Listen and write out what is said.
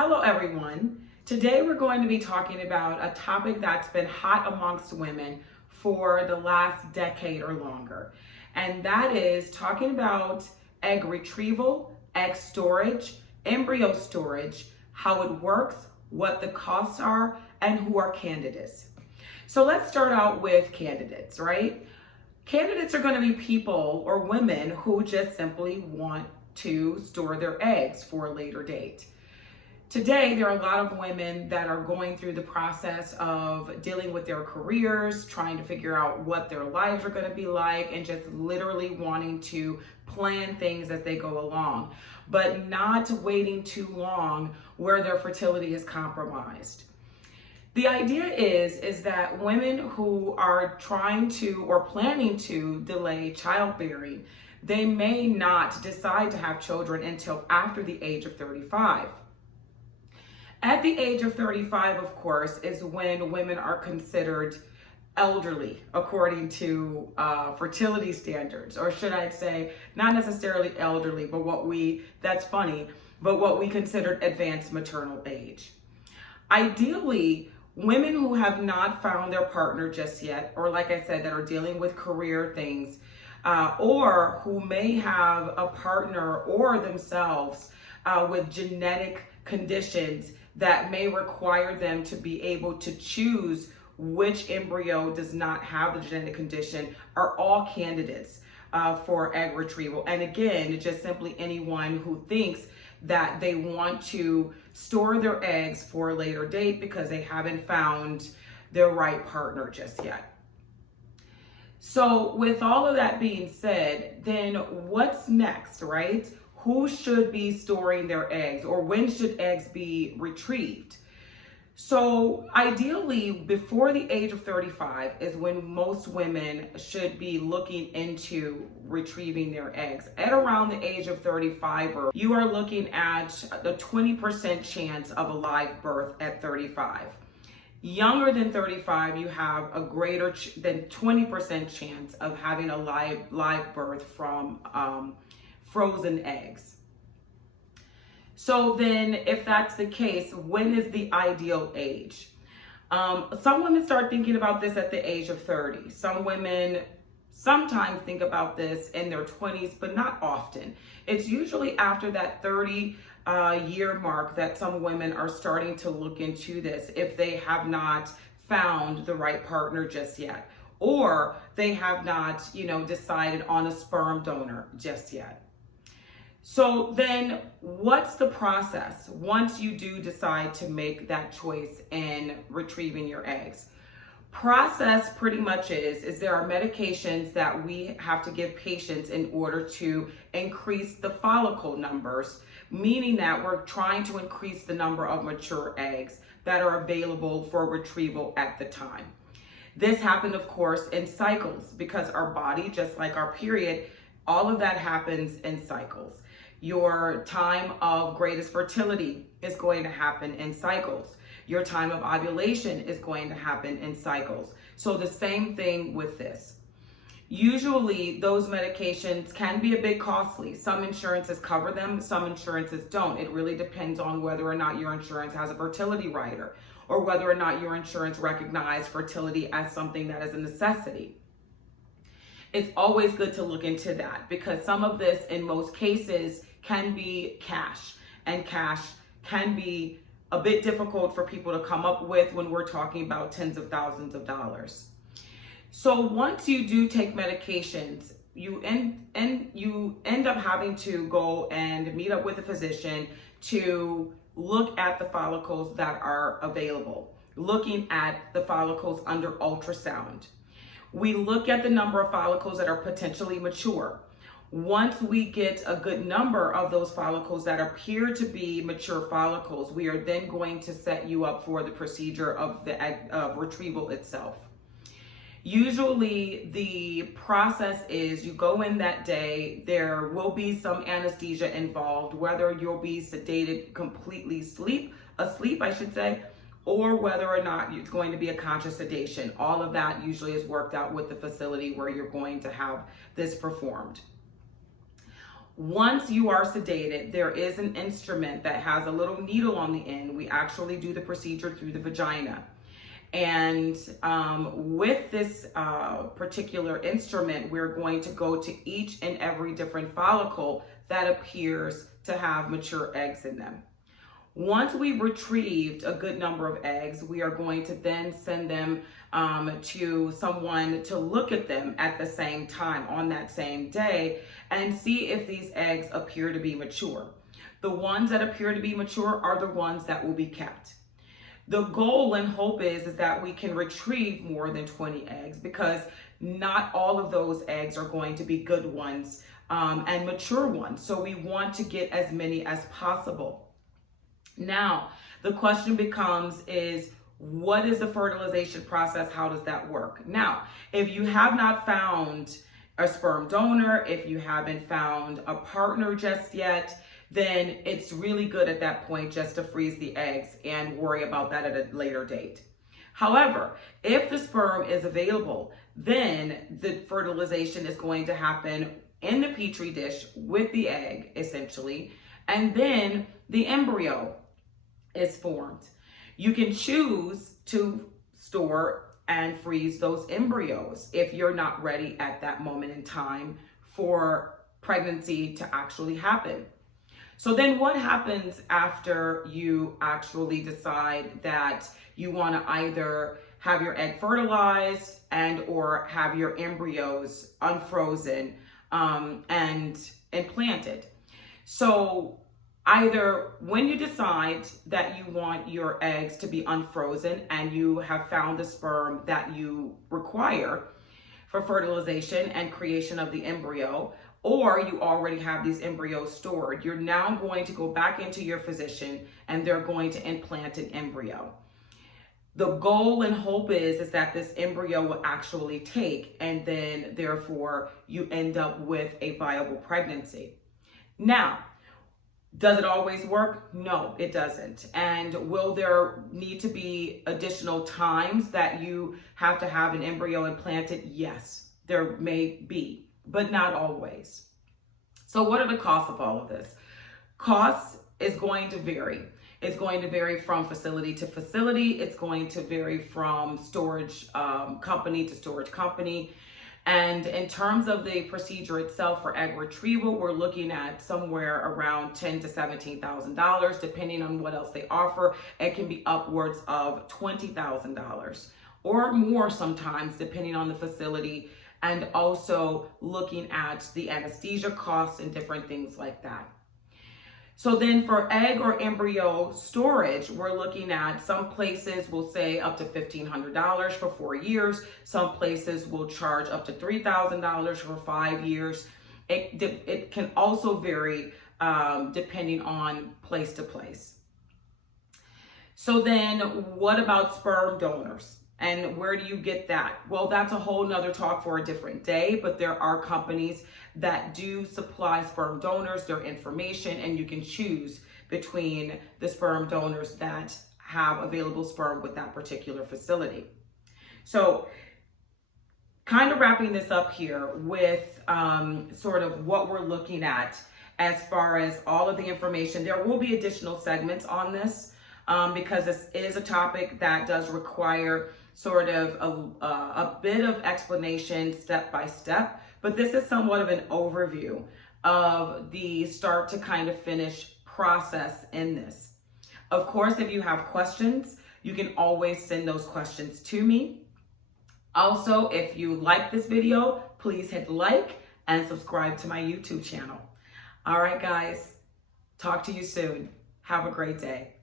Hello everyone. Today we're going to be talking about a topic that's been hot amongst women for the last decade or longer. And that is talking about egg retrieval, egg storage, embryo storage, how it works, what the costs are, and who are candidates. So let's start out with candidates, right? Candidates are going to be people or women who just simply want to store their eggs for a later date. Today, there are a lot of women that are going through the process of dealing with their careers, trying to figure out what their lives are going to be like, and just literally wanting to plan things as they go along, but not waiting too long where their fertility is compromised. The idea is that women who are trying to or planning to delay childbearing, they may not decide to have children until after the age of 35. At the age of 35, of course, is when women are considered elderly according to fertility standards, or should I say, not necessarily elderly, but what we considered advanced maternal age. Ideally, women who have not found their partner just yet, or like I said, that are dealing with career things, or who may have a partner or themselves with genetic conditions that may require them to be able to choose which embryo does not have the genetic condition, are all candidates for egg retrieval. And again, just simply anyone who thinks that they want to store their eggs for a later date because they haven't found their right partner just yet. So with all of that being said, then what's next, right? Who should be storing their eggs, or when should eggs be retrieved? So ideally, before the age of 35 is when most women should be looking into retrieving their eggs. At around the age of 35, you are looking at the 20% chance of a live birth at 35. Younger than 35, you have a greater than 20% chance of having a live birth from frozen eggs. So then if that's the case, when is the ideal age? Some women start thinking about this at the age of 30. Some women sometimes think about this in their 20s, but not often. It's usually after that 30-year mark that some women are starting to look into this if they have not found the right partner just yet, or they have not, decided on a sperm donor just yet. So then what's the process once you do decide to make that choice in retrieving your eggs? Process pretty much is there are medications that we have to give patients in order to increase the follicle numbers, meaning that we're trying to increase the number of mature eggs that are available for retrieval at the time. This happened, of course, in cycles, because our body, just like our period, all of that happens in cycles. Your time of greatest fertility is going to happen in cycles. Your time of ovulation is going to happen in cycles. So the same thing with this. Usually those medications can be a bit costly. Some insurances cover them, some insurances don't. It really depends on whether or not your insurance has a fertility rider, or whether or not your insurance recognizes fertility as something that is a necessity. It's always good to look into that, because some of this, in most cases, can be cash, and cash can be a bit difficult for people to come up with when we're talking about tens of thousands of dollars. So once you do take medications, you end up having to go and meet up with a physician to look at the follicles that are available, looking at the follicles under ultrasound. We look at the number of follicles that are potentially mature. Once we get a good number of those follicles that appear to be mature follicles, we are then going to set you up for the procedure of the egg retrieval itself. Usually the process is you go in that day, there will be some anesthesia involved, whether you'll be sedated completely asleep, or whether or not it's going to be a conscious sedation. All of that usually is worked out with the facility where you're going to have this performed. Once you are sedated, there is an instrument that has a little needle on the end. We actually do the procedure through the vagina. And with this particular instrument, we're going to go to each and every different follicle that appears to have mature eggs in them. Once we've retrieved a good number of eggs, we are going to then send them to someone to look at them at the same time on that same day and see if these eggs appear to be mature. The ones that appear to be mature are the ones that will be kept. The goal and hope is that we can retrieve more than 20 eggs, because not all of those eggs are going to be good ones and mature ones. So we want to get as many as possible. Now, the question becomes is, what is the fertilization process? How does that work? Now, if you have not found a sperm donor, if you haven't found a partner just yet, then it's really good at that point just to freeze the eggs and worry about that at a later date. However, if the sperm is available, then the fertilization is going to happen in the petri dish with the egg, essentially, and then the embryo is formed. You can choose to store and freeze those embryos if you're not ready at that moment in time for pregnancy to actually happen. So then what happens after you actually decide that you want to either have your egg fertilized and or have your embryos unfrozen and implanted? So either when you decide that you want your eggs to be unfrozen and you have found the sperm that you require for fertilization and creation of the embryo, or you already have these embryos stored, you're now going to go back into your physician and they're going to implant an embryo. The goal and hope is that this embryo will actually take, and then therefore you end up with a viable pregnancy. Now, does it always work? No, it doesn't. And will there need to be additional times that you have to have an embryo implanted? Yes, there may be, but not always. So what are the costs of all of this? Costs is going to vary. It's going to vary from facility to facility. It's going to vary from storage company to storage company. And in terms of the procedure itself for egg retrieval, we're looking at somewhere around $10,000 to $17,000, depending on what else they offer. It can be upwards of $20,000 or more sometimes, depending on the facility, and also looking at the anesthesia costs and different things like that. So then for egg or embryo storage, we're looking at, some places will say up to $1,500 for 4 years. Some places will charge up to $3,000 for 5 years. It can also vary depending on place to place. So then what about sperm donors? And where do you get that? Well, that's a whole nother talk for a different day, but there are companies that do supply sperm donors, their information, and you can choose between the sperm donors that have available sperm with that particular facility. So kind of wrapping this up here with sort of what we're looking at as far as all of the information. There will be additional segments on this because this is a topic that does require sort of a bit of explanation step by step, but this is somewhat of an overview of the start to kind of finish process in this. Of course, if you have questions, you can always send those questions to me. Also, if you like this video, please hit like and subscribe to my YouTube channel. All right, guys, talk to you soon. Have a great day.